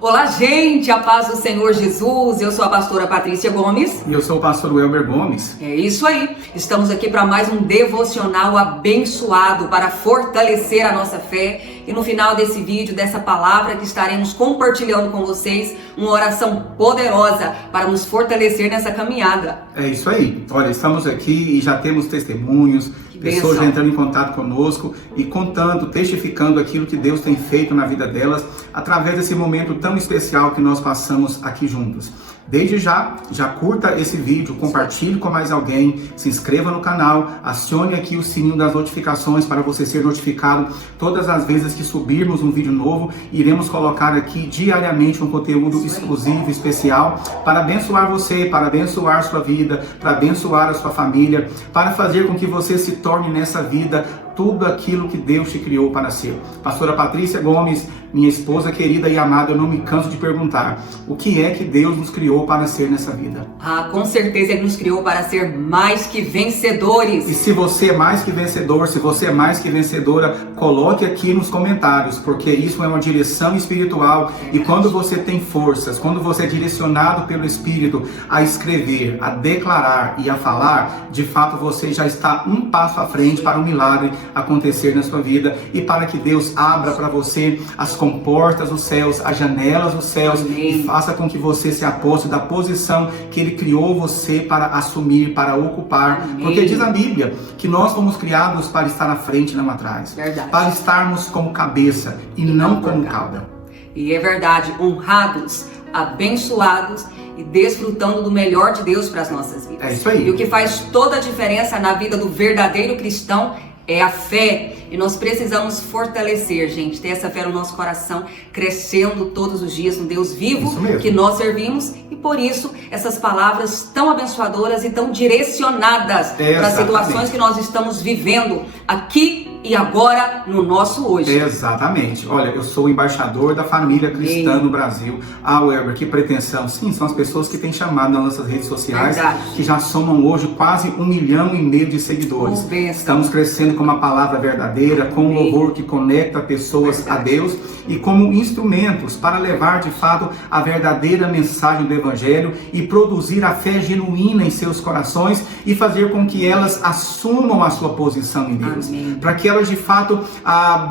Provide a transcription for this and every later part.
Olá, gente, a paz do Senhor Jesus. Eu sou a pastora Patrícia Gomes. E eu sou o pastor Welber Gomes. É isso aí. Estamos aqui para mais um devocional abençoado para fortalecer a nossa fé. E no final desse vídeo, dessa palavra que estaremos compartilhando com vocês, uma oração poderosa para nos fortalecer nessa caminhada. É isso aí. Olha, estamos aqui e já temos testemunhos, pessoas já entrando em contato conosco e contando, testificando aquilo que Deus tem feito na vida delas através desse momento tão especial que nós passamos aqui juntos. Desde já curta esse vídeo, compartilhe com mais alguém, se inscreva no canal, acione aqui o sininho das notificações para você ser notificado todas as vezes que subirmos um vídeo novo. Iremos colocar aqui diariamente um conteúdo exclusivo, especial, para abençoar você, para abençoar sua vida, para abençoar a sua família, para fazer com que você se torne nessa vida tudo aquilo que Deus te criou para ser. Pastora Patrícia Gomes, minha esposa querida e amada, eu não me canso de perguntar, o que é que Deus nos criou para ser nessa vida? Com certeza Ele nos criou para ser mais que vencedores. E se você é mais que vencedor, se você é mais que vencedora, coloque aqui nos comentários, porque isso é uma direção espiritual. E quando você tem forças, quando você é direcionado pelo Espírito a escrever, a declarar e a falar, de fato você já está um passo à frente para um milagre acontecer na sua vida e para que Deus abra para você as comportas dos céus, as janelas dos céus. Amém. E faça com que você se aposte da posição que Ele criou você para assumir, para ocupar. Amém. Porque diz a Bíblia que nós fomos criados para estar à frente e não atrás. Verdade. Para estarmos como cabeça e não como cauda. E é verdade, honrados, abençoados e desfrutando do melhor de Deus para as nossas vidas. É isso aí. E o que faz toda a diferença na vida do verdadeiro cristão é a fé. E nós precisamos fortalecer, gente, ter essa fé no nosso coração, crescendo todos os dias no Deus vivo que nós servimos. E por isso, essas palavras tão abençoadoras e tão direcionadas para as situações que nós estamos vivendo aqui e agora no nosso hoje. Exatamente. Olha, eu sou o embaixador da família cristã no Brasil. Welber, que pretensão. Sim, são as pessoas que têm chamado nas nossas redes sociais, que já somam hoje quase 1,5 milhão de seguidores. Estamos crescendo com uma palavra verdadeira, com um louvor que conecta pessoas a Deus e como instrumentos para levar de fato a verdadeira mensagem do Evangelho e produzir a fé genuína em seus corações e fazer com que elas assumam a sua posição em Deus. Para que elas de fato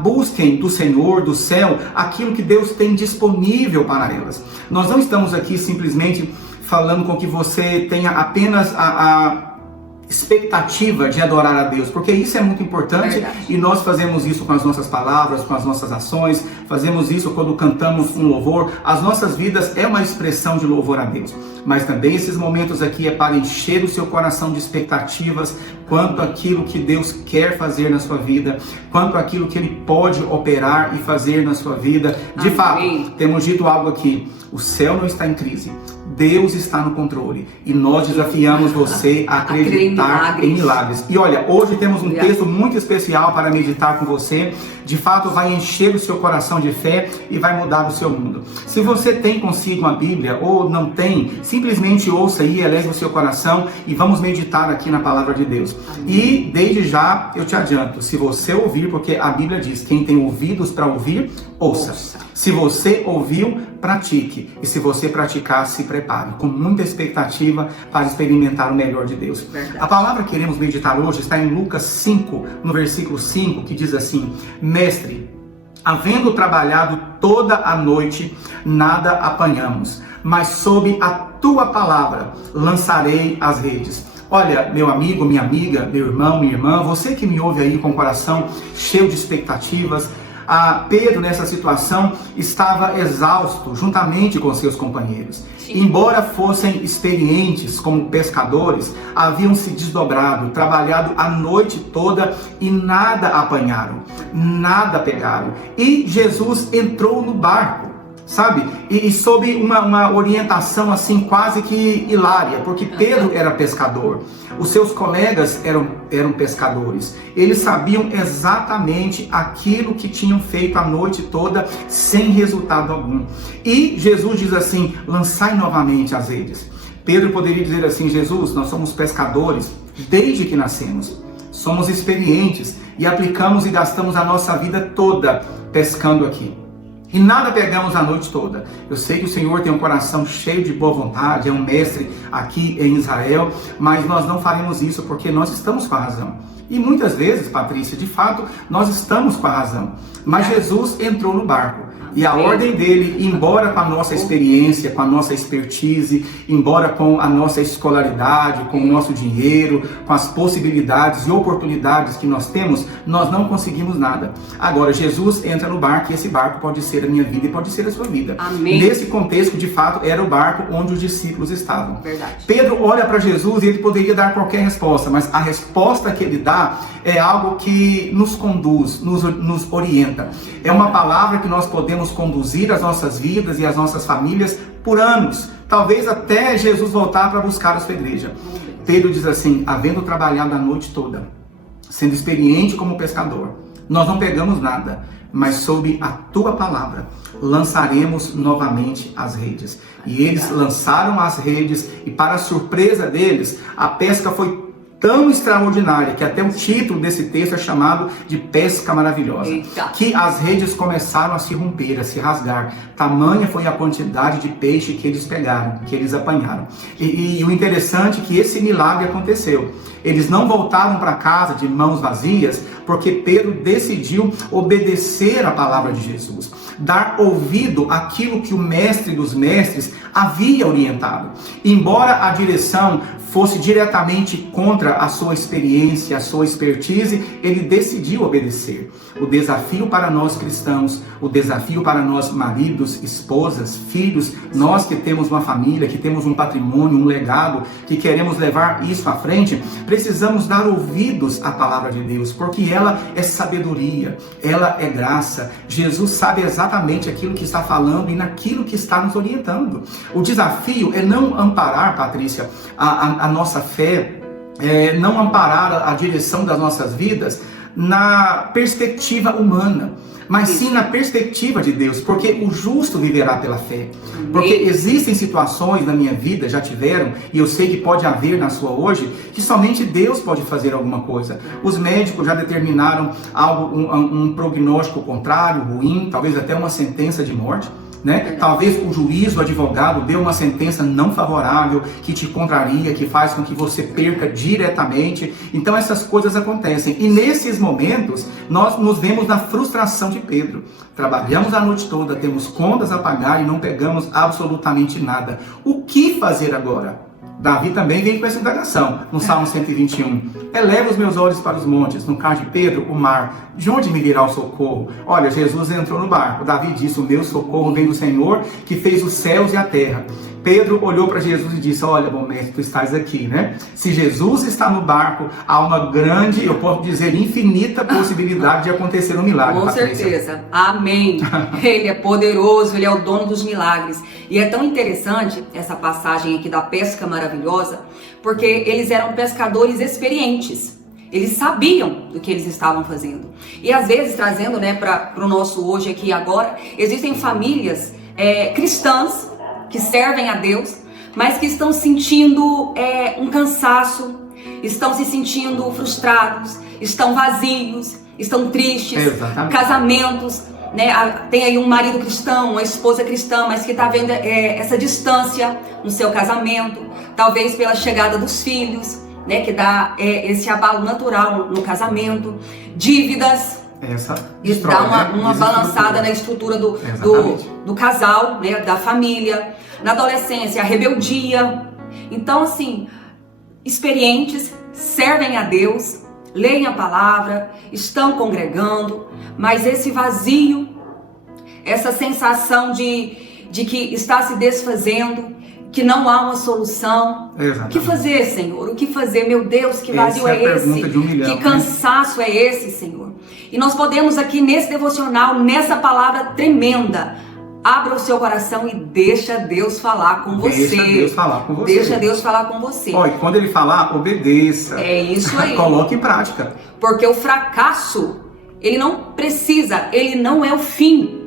busquem do Senhor, do céu, aquilo que Deus tem disponível para elas. Nós não estamos aqui simplesmente falando com que você tenha apenas a expectativa de adorar a Deus, porque isso é muito importante. E nós fazemos isso com as nossas palavras, com as nossas ações, fazemos isso quando cantamos um louvor. As nossas vidas é uma expressão de louvor a Deus, mas também esses momentos aqui é para encher o seu coração de expectativas quanto àquilo que Deus quer fazer na sua vida, quanto àquilo que Ele pode operar e fazer na sua vida. De fato, temos dito algo aqui, o céu não está em crise, Deus está no controle e nós desafiamos você a acreditar em milagres. E olha, hoje temos um texto muito especial para meditar com você. De fato, vai encher o seu coração de fé e vai mudar o seu mundo. Se você tem consigo uma Bíblia ou não tem, simplesmente ouça aí, eleve o seu coração e vamos meditar aqui na palavra de Deus. E desde já eu te adianto, se você ouvir, porque a Bíblia diz, quem tem ouvidos para ouvir, ouça. Se você ouviu, pratique. E se você praticar, se prepare, com muita expectativa para experimentar o melhor de Deus. A palavra que queremos meditar hoje está em Lucas 5, no versículo 5, que diz assim: Mestre, havendo trabalhado toda a noite, nada apanhamos, mas sob a tua palavra lançarei as redes. Olha, meu amigo, minha amiga, meu irmão, minha irmã, você que me ouve aí com o coração cheio de expectativas, Pedro nessa situação estava exausto juntamente com seus companheiros. Embora fossem experientes como pescadores, haviam se desdobrado, trabalhado a noite toda e nada apanharam, nada pegaram. E Jesus entrou no barco, sabe? E sob uma orientação assim quase que hilária, porque Pedro era pescador, os seus colegas eram pescadores, eles sabiam exatamente aquilo que tinham feito a noite toda sem resultado algum. E Jesus diz assim: lançai novamente as redes. Pedro poderia dizer assim: Jesus, nós somos pescadores desde que nascemos, somos experientes e aplicamos e gastamos a nossa vida toda pescando aqui. E nada pegamos a noite toda. Eu sei que o Senhor tem um coração cheio de boa vontade, é um mestre aqui em Israel, mas nós não faremos isso porque nós estamos com a razão. E muitas vezes, Patrícia, de fato, nós estamos com a razão. Mas Jesus entrou no barco. E a ordem dele, embora com a nossa experiência, com a nossa expertise, embora com a nossa escolaridade, com o nosso dinheiro, com as possibilidades e oportunidades que nós temos, nós não conseguimos nada. Agora, Jesus entra no barco e esse barco pode ser a minha vida e pode ser a sua vida. Amém. Nesse contexto, de fato, era o barco onde os discípulos estavam. Verdade. Pedro olha para Jesus e ele poderia dar qualquer resposta, mas a resposta que ele dá é algo que nos conduz, nos orienta. É uma palavra que nós podemos conduzir as nossas vidas e as nossas famílias por anos, talvez até Jesus voltar para buscar a sua igreja. Pedro diz assim: havendo trabalhado a noite toda, sendo experiente como pescador, nós não pegamos nada, mas sob a tua palavra lançaremos novamente as redes. E eles lançaram as redes e, para a surpresa deles, a pesca foi tão extraordinária que até o título desse texto é chamado de Pesca Maravilhosa. Eita. Que as redes começaram a se romper, a se rasgar. Tamanha foi a quantidade de peixe que eles pegaram, que eles apanharam. E o interessante é que esse milagre aconteceu. Eles não voltaram para casa de mãos vazias, porque Pedro decidiu obedecer a palavra de Jesus, dar ouvido àquilo que o mestre dos mestres havia orientado. Embora a direção fosse diretamente contra a sua experiência, a sua expertise, ele decidiu obedecer. O desafio para nós cristãos, o desafio para nós maridos, esposas, filhos, nós que temos uma família, que temos um patrimônio, um legado, que queremos levar isso à frente, precisamos dar ouvidos à palavra de Deus, porque ela é sabedoria, ela é graça. Jesus sabe exatamente aquilo que está falando e naquilo que está nos orientando. O desafio é não amparar, Patrícia, a nossa fé, não amparar a direção das nossas vidas na perspectiva humana, mas sim na perspectiva de Deus, porque o justo viverá pela fé. Porque existem situações na minha vida, já tiveram, e eu sei que pode haver na sua hoje, que somente Deus pode fazer alguma coisa. Os médicos já determinaram algo, um prognóstico contrário, ruim, talvez até uma sentença de morte. Né? Talvez o juiz, o advogado, dê uma sentença não favorável, que te contraria, que faz com que você perca diretamente. Então essas coisas acontecem. E nesses momentos, nós nos vemos na frustração de Pedro. Trabalhamos a noite toda, temos contas a pagar e não pegamos absolutamente nada. O que fazer agora? Davi também vem com essa indagação, no Salmo 121. Eleva os meus olhos para os montes, no caso de Pedro, o mar. De onde me virá o socorro? Olha, Jesus entrou no barco. Davi disse: o meu socorro vem do Senhor, que fez os céus e a terra. Pedro olhou para Jesus e disse: olha, bom mestre, tu estás aqui, né? Se Jesus está no barco, há uma grande, eu posso dizer, infinita possibilidade de acontecer um milagre. Com certeza. Amém. Ele é poderoso, ele é o dono dos milagres. E é tão interessante essa passagem aqui da pesca maravilhosa, porque eles eram pescadores experientes. Eles sabiam do que eles estavam fazendo. E às vezes, trazendo, né, para o nosso hoje aqui e agora, existem famílias cristãs que servem a Deus, mas que estão sentindo um cansaço, estão se sentindo frustrados, estão vazios, estão tristes. Exatamente. Casamentos, né? Tem aí um marido cristão, uma esposa cristã, mas que está vendo essa distância no seu casamento, talvez pela chegada dos filhos, né? Que dá esse abalo natural no casamento, dívidas. Isso dá uma balançada na estrutura do casal, né, da família. Na adolescência, a rebeldia. Então, assim, experientes, servem a Deus, leem a palavra, estão congregando, mas esse vazio, essa sensação de que está se desfazendo, que não há uma solução. Exatamente. O que fazer, Senhor? O que fazer? Meu Deus, que vazio é esse? Que cansaço é esse, Senhor? E nós podemos aqui nesse devocional, nessa palavra tremenda, abra o seu coração e deixa Deus falar com você. Deixa Deus falar com você. Deixa Deus falar com você. Olha, quando Ele falar, obedeça. É isso aí. Coloque em prática. Porque o fracasso, ele não é o fim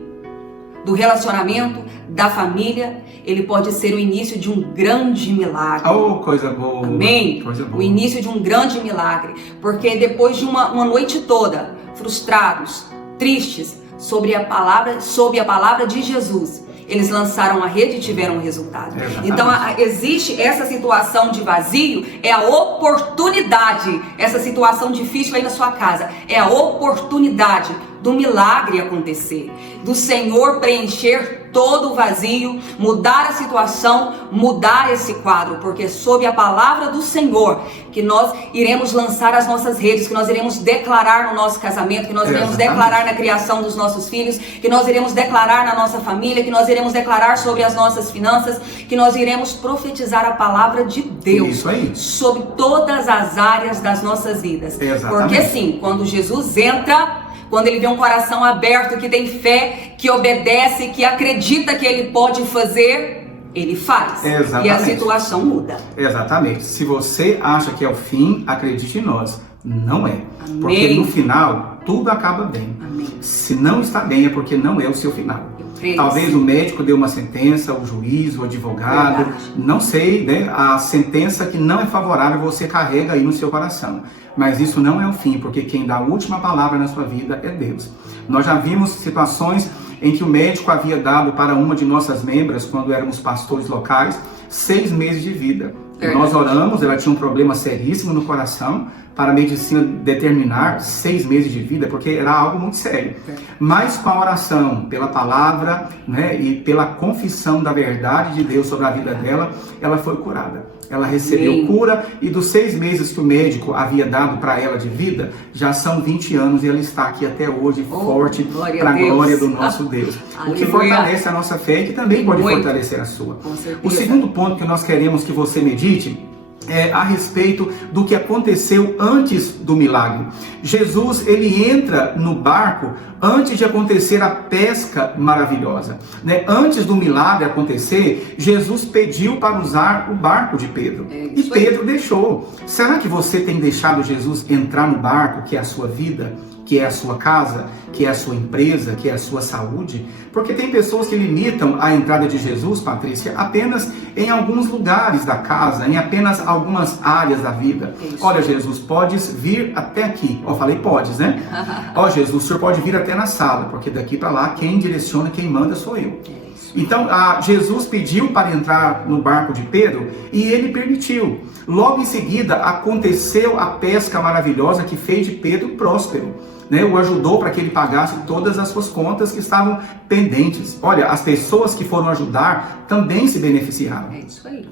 do relacionamento, da família. Ele pode ser o início de um grande milagre. Oh, coisa boa. Amém? Coisa boa. O início de um grande milagre. Porque depois de uma noite toda, frustrados, tristes, sob a palavra de Jesus, eles lançaram a rede e tiveram um resultado. Então existe essa situação de vazio, é a oportunidade, essa situação difícil aí na sua casa, é a oportunidade do milagre acontecer, do Senhor preencher todo o vazio, mudar a situação, mudar esse quadro, porque sob a palavra do Senhor que nós iremos lançar as nossas redes, que nós iremos declarar no nosso casamento, que nós iremos declarar na criação dos nossos filhos, que nós iremos declarar na nossa família, que nós iremos declarar sobre as nossas finanças, que nós iremos profetizar a palavra de Deus sobre todas as áreas das nossas vidas. Porque sim, quando Jesus entra, quando ele vê um coração aberto, que tem fé, que obedece, que acredita que ele pode fazer, ele faz. E a situação muda. Exatamente. Se você acha que é o fim, acredite em nós. Não é. Porque no final, tudo acaba bem. Se não está bem, é porque não é o seu final. Talvez o médico dê uma sentença, o juiz, o advogado, não sei, né? A sentença que não é favorável você carrega aí no seu coração. Mas isso não é o fim, porque quem dá a última palavra na sua vida é Deus. Nós já vimos situações em que o médico havia dado para uma de nossas membras, quando éramos pastores locais, 6 meses de vida. Nós oramos, ela tinha um problema seríssimo no coração, para a medicina determinar 6 meses de vida, porque era algo muito sério. Mas com a oração, pela palavra, né, e pela confissão da verdade de Deus sobre a vida dela, ela foi curada. Ela recebeu cura, e dos 6 meses que o médico havia dado para ela de vida, já são 20 anos e ela está aqui até hoje, forte, para a glória do nosso Deus. O que fortalece a nossa fé e que também pode fortalecer a sua. O segundo ponto que nós queremos que você medite é a respeito do que aconteceu antes do milagre. Jesus, ele entra no barco antes de acontecer a pesca maravilhosa, né? Antes do milagre acontecer, Jesus pediu para usar o barco de Pedro. E Pedro deixou. Será que você tem deixado Jesus entrar no barco, que é a sua vida, que é a sua casa, que é a sua empresa, que é a sua saúde? Porque tem pessoas que limitam a entrada de Jesus, Patrícia, apenas em alguns lugares da casa, em apenas algumas áreas da vida. Olha, Jesus, podes vir até aqui. Ó, falei podes, né? Ó, Jesus, o Senhor pode vir até na sala, porque daqui para lá quem direciona, quem manda sou eu. Então, Jesus pediu para entrar no barco de Pedro e ele permitiu. Logo em seguida, aconteceu a pesca maravilhosa que fez de Pedro próspero, né? O ajudou para que ele pagasse todas as suas contas que estavam pendentes. Olha, as pessoas que foram ajudar também se beneficiaram.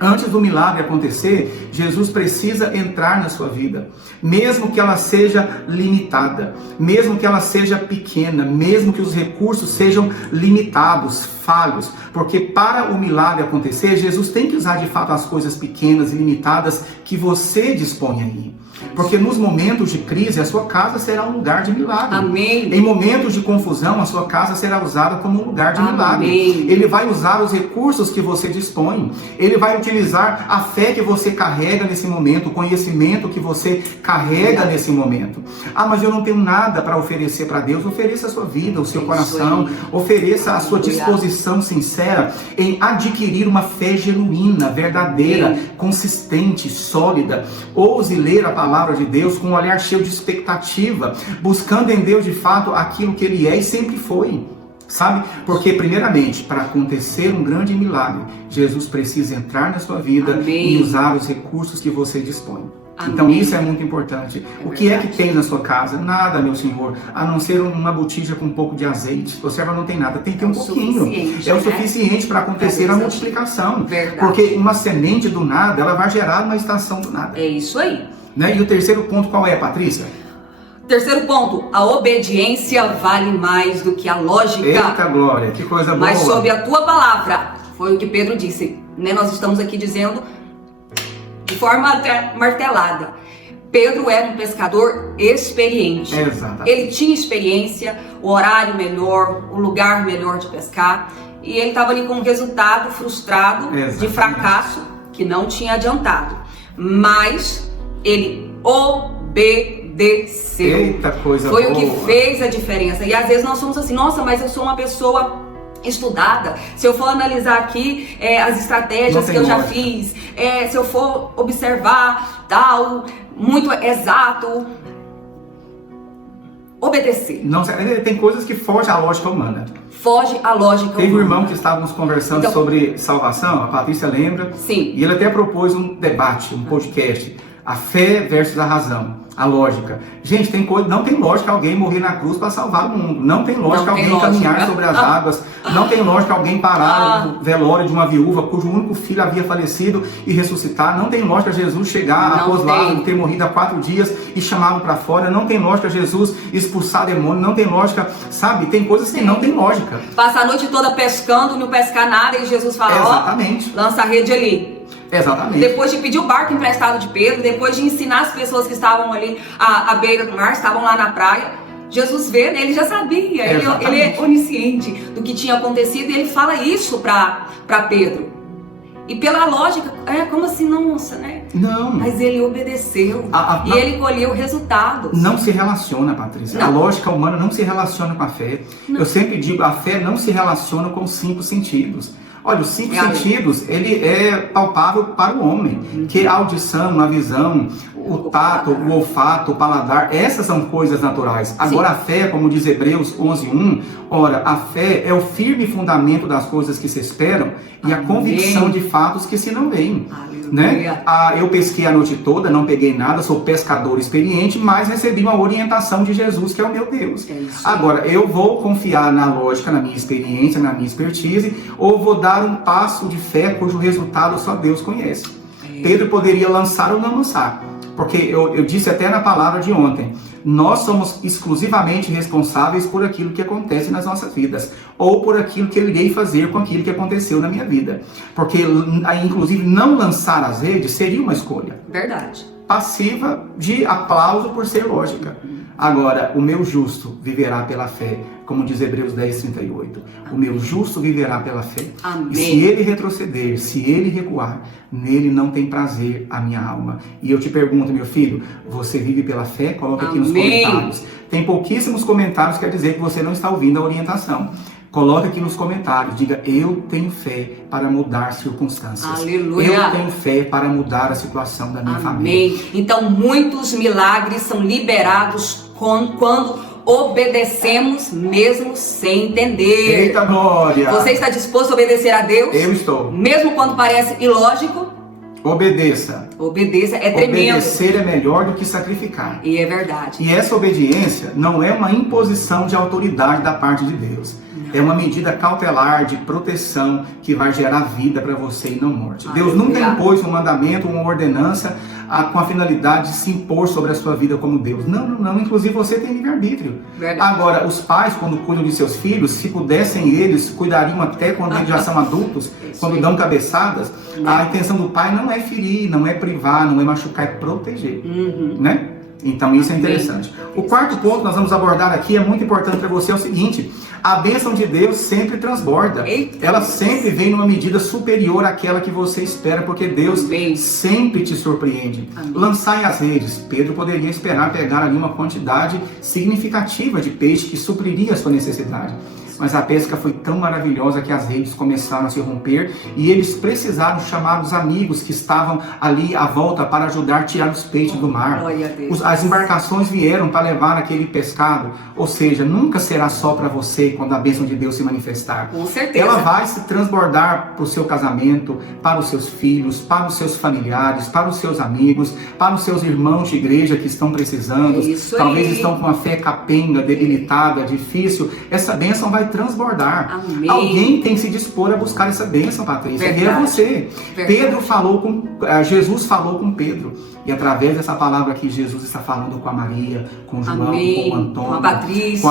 Antes do milagre acontecer, Jesus precisa entrar na sua vida, mesmo que ela seja limitada, mesmo que ela seja pequena, mesmo que os recursos sejam limitados, falhos, porque para o milagre acontecer, Jesus tem que usar de fato as coisas pequenas e limitadas que você dispõe aí. Porque nos momentos de crise, a sua casa será um lugar de milagre. Em momentos de confusão, a sua casa será usada como um lugar de milagre. Ele vai usar os recursos que você dispõe. Ele vai utilizar a fé que você carrega nesse momento, o conhecimento que você carrega nesse momento. Ah, mas eu não tenho nada para oferecer para Deus. Ofereça a sua vida, o seu coração. Ofereça a sua disposição sincera em adquirir uma fé genuína, verdadeira, consistente, sólida. Ouse ler a palavra de Deus com um olhar cheio de expectativa, buscando em Deus de fato aquilo que Ele é e sempre foi, sabe? Porque primeiramente, para acontecer um grande milagre, Jesus precisa entrar na sua vida e usar os recursos que você dispõe. Então isso é muito importante. O que é que tem na sua casa? Nada, meu Senhor, a não ser uma botija com um pouco de azeite. Você não tem nada, tem que ter um pouquinho. É o suficiente para acontecer a multiplicação. Porque uma semente do nada, ela vai gerar uma estação do nada. É isso aí. Né? E o terceiro ponto qual é, Patrícia? Terceiro ponto, a obediência vale mais do que a lógica. Eita glória, que coisa boa. Mas sob a tua palavra, foi o que Pedro disse, né? Nós estamos aqui dizendo de forma até martelada. Pedro era um pescador experiente. Exatamente. Ele tinha experiência, o horário melhor, o lugar melhor de pescar. E ele estava ali com um resultado frustrado, de fracasso, que não tinha adiantado. Mas ele obedeceu. Eita, coisa Foi boa. O que fez a diferença. E às vezes nós somos assim, nossa, mas eu sou uma pessoa estudada. Se eu for analisar aqui as estratégias que eu já fiz, se eu for observar tal, muito exato. obedecer. Não, tem coisas que fogem à lógica humana. Foge à lógica humana. Teve um irmão que estávamos conversando sobre salvação, a Patrícia lembra? Sim. E ele até propôs um debate, um podcast. A fé versus a razão, a lógica. Gente, tem coisa, não tem lógica alguém morrer na cruz para salvar o mundo. Não tem lógica alguém caminhar sobre as águas. Não tem lógica alguém parar no velório de uma viúva cujo único filho havia falecido e ressuscitar. Não tem lógica Jesus chegar após Lázaro ter morrido há 4 dias e chamá-lo para fora. Não tem lógica Jesus expulsar demônio. Não tem lógica, sabe? Tem coisas que não tem lógica. Passa a noite toda pescando, não pescar nada e Jesus fala, exatamente. Lança a rede ali. Exatamente. Depois de pedir o barco emprestado de Pedro, depois de ensinar as pessoas que estavam ali à beira do mar, estavam lá na praia, Jesus vê, né? Ele já sabia, ele é onisciente do que tinha acontecido e ele fala isso para Pedro. E pela lógica, como assim, nossa, né? Não. Mas ele obedeceu e ele colheu resultados. Não se relaciona, Patrícia. Não. A lógica humana não se relaciona com a fé. Não. Eu sempre digo, a fé não se relaciona com os 5 sentidos. Olha, os 5 sentidos, ele é palpável para o homem, que a audição, a visão, o tato, o olfato, o paladar, essas são coisas naturais. Agora a fé, como diz Hebreus 11:1, ora, a fé é o firme fundamento das coisas que se esperam e a convicção de fatos que se não veem. Né? Eu pesquei a noite toda, não peguei nada, sou pescador experiente, mas recebi uma orientação de Jesus, que é o meu Deus. Agora, eu vou confiar na lógica, na minha experiência, na minha expertise, ou vou dar um passo de fé cujo resultado só Deus conhece. Pedro poderia lançar ou não lançar, porque eu disse até na palavra de ontem, nós somos exclusivamente responsáveis por aquilo que acontece nas nossas vidas, ou por aquilo que eu irei fazer com aquilo que aconteceu na minha vida. Porque, inclusive, não lançar as redes seria uma escolha. Verdade. Passiva de aplauso por ser lógica. Agora, o meu justo viverá pela fé, como diz Hebreus 10:38. O meu justo viverá pela fé. Amém. E se ele retroceder, se ele recuar, nele não tem prazer a minha alma. E eu te pergunto, meu filho, você vive pela fé? Coloca aqui nos comentários. Tem pouquíssimos comentários, quer dizer que você não está ouvindo a orientação. Coloque aqui nos comentários, diga, eu tenho fé para mudar circunstâncias. Aleluia. Eu tenho fé para mudar a situação da minha família. Então, muitos milagres são liberados quando obedecemos mesmo sem entender. Eita glória! Você está disposto a obedecer a Deus? Eu estou. Mesmo quando parece ilógico? Obedeça. Obedeça, é tremendo. Obedecer é melhor do que sacrificar. E é verdade. E essa obediência não é uma imposição de autoridade da parte de Deus. É uma medida cautelar de proteção que vai gerar vida para você e não morte. Deus nunca impôs um mandamento, uma ordenança com a finalidade de se impor sobre a sua vida como Deus. Não. Inclusive você tem livre-arbítrio. Agora, os pais, quando cuidam de seus filhos, se pudessem eles, cuidariam até quando eles já são adultos, quando dão cabeçadas. A intenção do pai não é ferir, não é privar, não é machucar, é proteger. Né? Então isso é interessante. O quarto ponto que nós vamos abordar aqui é muito importante para você, é o seguinte: a bênção de Deus sempre transborda. Ela sempre vem numa medida superior àquela que você espera, porque Deus sempre te surpreende. Lançai as redes. Pedro poderia esperar pegar ali uma quantidade significativa de peixe que supriria a sua necessidade. Mas a pesca foi tão maravilhosa que as redes começaram a se romper e eles precisaram chamar os amigos que estavam ali à volta para ajudar a tirar os peixes do mar. As embarcações vieram para levar aquele pescado. Ou seja, nunca será só para você quando a bênção de Deus se manifestar. Com certeza. Ela vai se transbordar para o seu casamento, para os seus filhos, para os seus familiares, para os seus amigos, para os seus irmãos de igreja que estão precisando. Talvez estão com a fé capenga, debilitada, difícil. Essa bênção vai transbordar. Alguém tem que se dispor a buscar essa bênção, Patrícia. É você. Jesus falou com Pedro. E através dessa palavra que Jesus está falando com a Maria, com o João, com o Antônio, com a Patrícia,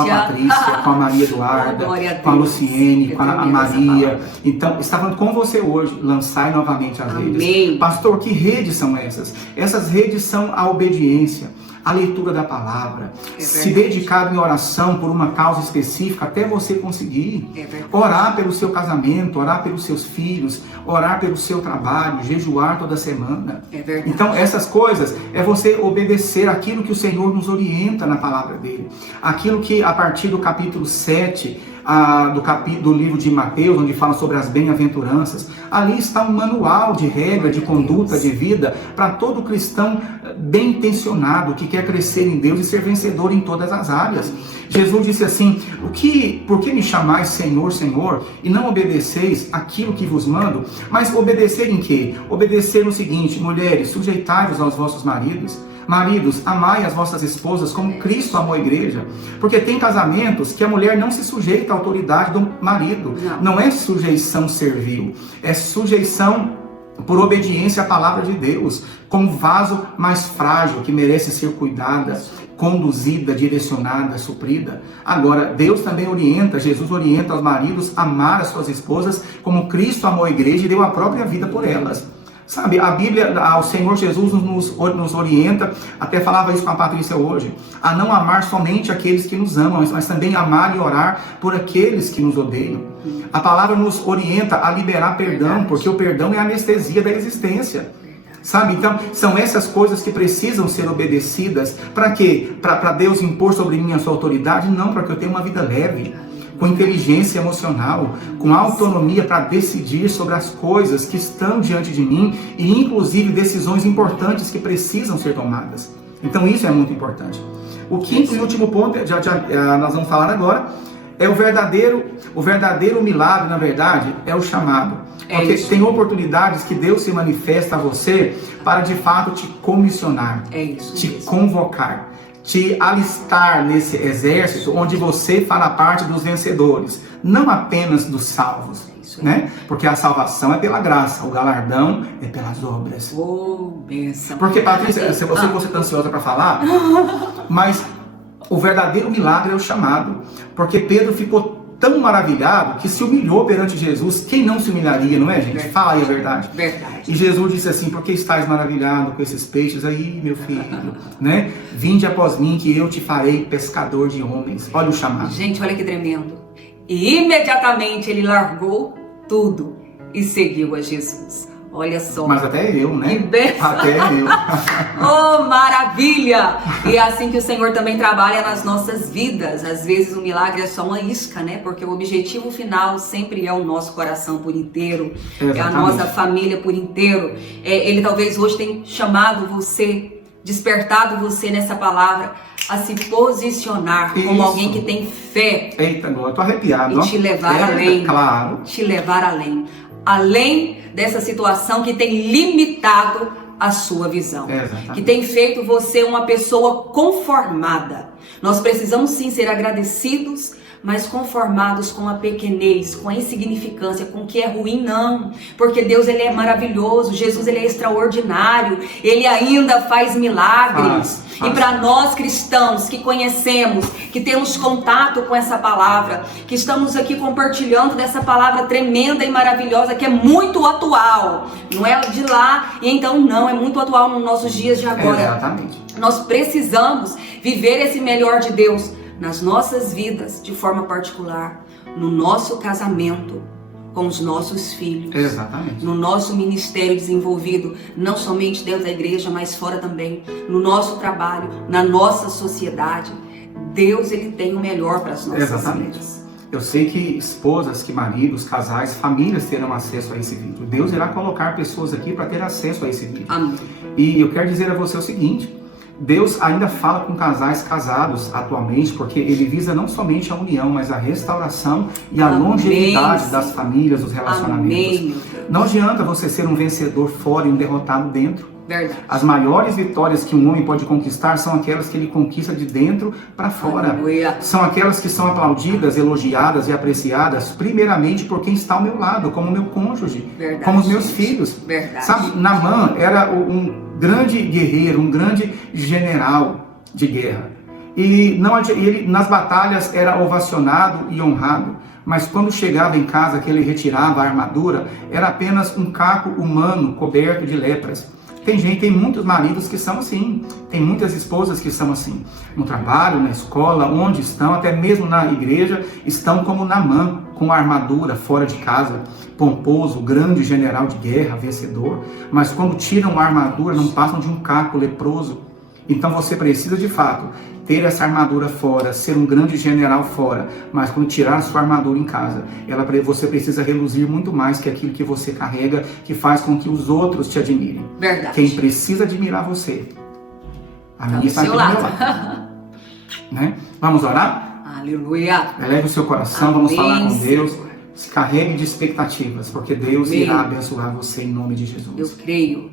com a Maria Eduarda, com a Luciene, com a Maria. Então, está falando com você hoje. Lançai novamente as redes. Pastor, que redes são essas? Essas redes são a obediência, a leitura da palavra, se dedicar em oração por uma causa específica até você conseguir, orar pelo seu casamento, orar pelos seus filhos, orar pelo seu trabalho, jejuar toda semana. Então essas coisas é você obedecer aquilo que o Senhor nos orienta na palavra dele, aquilo que a partir do capítulo 7 do livro de Mateus, onde fala sobre as bem-aventuranças, ali está um manual de regra, de conduta, de vida, para todo cristão bem intencionado, que quer crescer em Deus e ser vencedor em todas as áreas. Jesus disse assim: por que me chamais Senhor, Senhor, e não obedeceis aquilo que vos mando? Mas obedecer em quê? Obedecer no seguinte: mulheres, sujeitai-vos aos vossos maridos. Maridos, amai as vossas esposas como Cristo amou a igreja. Porque tem casamentos que a mulher não se sujeita à autoridade do marido. Não é sujeição servil, é sujeição por obediência à palavra de Deus, como vaso mais frágil, que merece ser cuidada, conduzida, direcionada, suprida. Agora, Deus também orienta, Jesus orienta aos maridos a amar as suas esposas como Cristo amou a igreja e deu a própria vida por elas. Sabe, a Bíblia, o Senhor Jesus nos orienta, até falava isso com a Patrícia hoje, a não amar somente aqueles que nos amam, mas também amar e orar por aqueles que nos odeiam. A palavra nos orienta a liberar perdão, porque o perdão é a anestesia da existência. Sabe, então, são essas coisas que precisam ser obedecidas. Para quê? Para Deus impor sobre mim a sua autoridade? Não, para que eu tenha uma vida leve, com inteligência emocional, com autonomia para decidir sobre as coisas que estão diante de mim e inclusive decisões importantes que precisam ser tomadas. Então isso é muito importante. O quinto e último ponto, nós vamos falar agora, é o verdadeiro milagre, na verdade, é o chamado. Porque tem oportunidades que Deus se manifesta a você para de fato te comissionar, te convocar, te alistar nesse exército onde você fará parte dos vencedores, não apenas dos salvos, né? Porque a salvação é pela graça, o galardão é pelas obras. Benção. Porque, Patrícia, se você está ansiosa para falar, mas o verdadeiro milagre é o chamado, porque Pedro ficou tão maravilhado que se humilhou perante Jesus. Quem não se humilharia, não é, gente? Verdade. Fala aí a verdade. E Jesus disse assim: por que estás maravilhado com esses peixes aí, meu filho? Né? Vinde após mim que eu te farei pescador de homens. Olha o chamado. Gente, olha que tremendo. E imediatamente ele largou tudo e seguiu a Jesus. Olha só. Mas até eu, né? Até eu. Oh, maravilha! E é assim que o Senhor também trabalha nas nossas vidas. Às vezes o milagre é só uma isca, né? Porque o objetivo final sempre é o nosso coração por inteiro. Exatamente. É a nossa família por inteiro. Ele talvez hoje tenha chamado você, despertado você nessa palavra, a se posicionar como alguém que tem fé. Eita, agora eu tô arrepiado. E te levar além. Claro. Te levar além. Além dessa situação que tem limitado a sua visão, que tem feito você uma pessoa conformada. Nós precisamos sim ser agradecidos, mas conformados com a pequenez, com a insignificância, com o que é ruim, não. Porque Deus, ele é maravilhoso, Jesus, ele é extraordinário, ele ainda faz milagres. E para nós cristãos que conhecemos, que temos contato com essa palavra, que estamos aqui compartilhando dessa palavra tremenda e maravilhosa, que é muito atual, não é de lá, e então não, é muito atual nos nossos dias de agora. Exatamente. Nós precisamos viver esse melhor de Deus nas nossas vidas, de forma particular, no nosso casamento, com os nossos filhos. Exatamente. No nosso ministério desenvolvido, não somente dentro da igreja, mas fora também, no nosso trabalho, na nossa sociedade. Deus, ele tem o melhor para as nossas vidas. Eu sei que esposas, que maridos, casais, famílias terão acesso a esse vídeo. Deus irá colocar pessoas aqui para ter acesso a esse vídeo. Amém. E eu quero dizer a você o seguinte: Deus ainda fala com casais casados atualmente, porque ele visa não somente a união, mas a restauração e a longevidade das famílias, dos relacionamentos. Não adianta você ser um vencedor fora e um derrotado dentro. Verdade. As maiores vitórias que um homem pode conquistar são aquelas que ele conquista de dentro para fora. Aleluia. São aquelas que são aplaudidas, elogiadas e apreciadas primeiramente por quem está ao meu lado, como meu cônjuge, verdade, como os meus filhos. Verdade. Sabe, Naamã era um grande guerreiro, um grande general de guerra. E ele nas batalhas era ovacionado e honrado. Mas quando chegava em casa que ele retirava a armadura, era apenas um caco humano coberto de lepras. Tem muitos maridos que são assim, tem muitas esposas que são assim. No trabalho, na escola, onde estão, até mesmo na igreja, estão como Naamã, com a armadura fora de casa, pomposo, grande general de guerra, vencedor. Mas quando tiram a armadura, não passam de um caco leproso. Então você precisa de fato ter essa armadura fora, ser um grande general fora, mas quando tirar a sua armadura em casa, você precisa reluzir muito mais que aquilo que você carrega, que faz com que os outros te admirem. Verdade. Quem precisa admirar você A minha está aqui do meu lado. Né? Vamos orar? Aleluia. Eleve o seu coração, Amém, vamos falar com Deus. Senhor. Se carregue de expectativas, porque Deus irá abençoar você em nome de Jesus. Eu creio.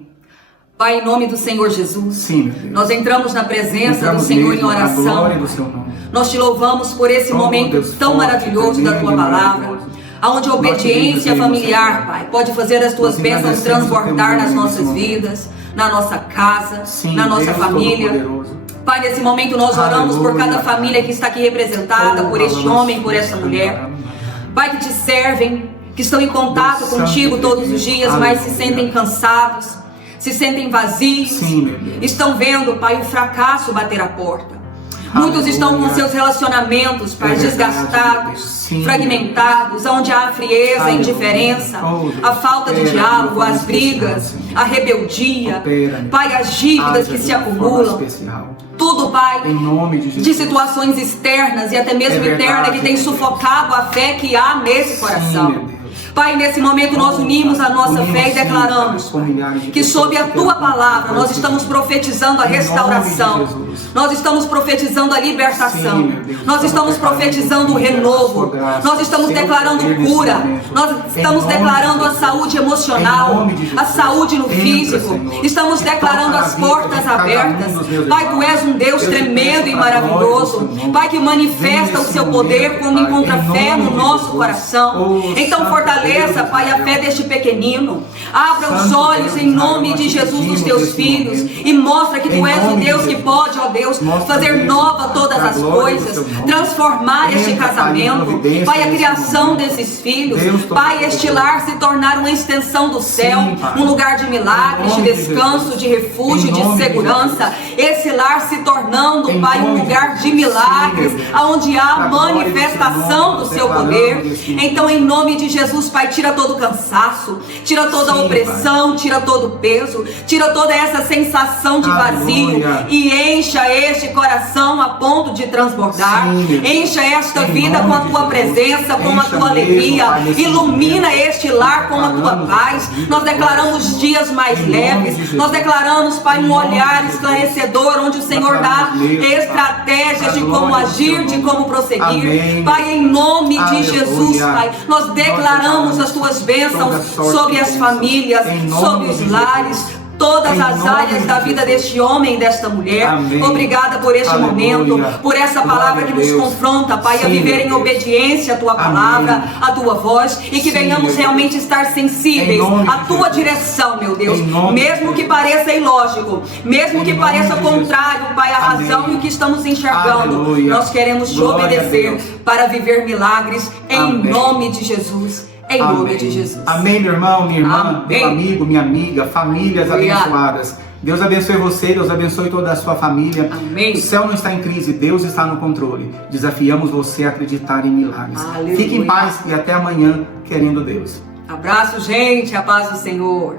Pai, em nome do Senhor Jesus, sim, meu Deus. Nós entramos na presença do Senhor em oração. Glória do seu nome. Nós te louvamos por esse momento Deus tão forte, maravilhoso da tua palavra, onde a obediência familiar, Pai, pode fazer as tuas bênçãos transbordar nas nossas vidas, na nossa casa, na nossa família. Pai, nesse momento nós oramos por cada família que está aqui representada, por este homem, por esta mulher. Pai, que te servem, que estão em contato contigo todos os dias, mas se sentem cansados, se sentem vazios, estão vendo, Pai, o fracasso bater a porta. Muitos estão com seus relacionamentos, Pai, desgastados, fragmentados, onde há a frieza, a indiferença, a falta de diálogo, as brigas, a rebeldia, Pai, as dívidas que se acumulam. Tudo, Pai, de situações externas e até mesmo internas que tem sufocado a fé que há nesse coração. Pai, nesse momento nós unimos a nossa fé e declaramos que sob a Tua palavra nós estamos profetizando a restauração, nós estamos profetizando a libertação, nós estamos profetizando o renovo, nós estamos declarando cura, nós estamos declarando a saúde emocional, a saúde no físico, estamos declarando as portas abertas. Pai, Tu és um Deus tremendo e maravilhoso, Pai, que manifesta o Seu poder quando encontra fé no nosso coração. Então fortaleça, Pai, a fé deste pequenino. Abra os olhos em nome de Jesus dos Teus filhos e mostra que Tu és o Deus que pode, ó Deus, fazer nova todas as coisas, transformar este casamento, Pai, a criação desses filhos, Pai, este lar se tornar uma extensão do céu, um lugar de milagres, de descanso, de refúgio, de segurança. Esse lar se tornando, Pai, um lugar de milagres, onde há manifestação do Seu poder. Então, em nome de Jesus, Pai, tira todo o cansaço, tira toda a opressão, tira todo o peso, tira toda essa sensação de vazio e encha este coração a ponto de transbordar. Encha esta vida com a Tua presença, com a Tua alegria. Ilumina este lar com a Tua paz. Nós declaramos dias mais leves. Nós declaramos, Pai, um olhar esclarecedor, onde o Senhor dá estratégias de como agir, de como prosseguir. Pai, em nome de Jesus, Pai, nós declaramos as Tuas bênçãos sobre as famílias, sobre os lares, todas as áreas da vida deste homem e desta mulher. Obrigada por este momento, por essa palavra que nos confronta, Pai, a viver em obediência à Tua palavra, à Tua voz, e que venhamos realmente estar sensíveis à Tua direção, meu Deus. Mesmo que pareça ilógico, mesmo que pareça contrário, Pai, à razão e o que estamos enxergando, nós queremos Te obedecer para viver milagres em nome de Jesus. Em nome de Jesus. Amém, meu irmão, minha irmã, meu amigo, minha amiga, famílias abençoadas. Deus abençoe você, Deus abençoe toda a sua família. Amém. O céu não está em crise, Deus está no controle. Desafiamos você a acreditar em milagres. Aleluia. Fique em paz e até amanhã, querendo Deus. Abraço, gente, a paz do Senhor.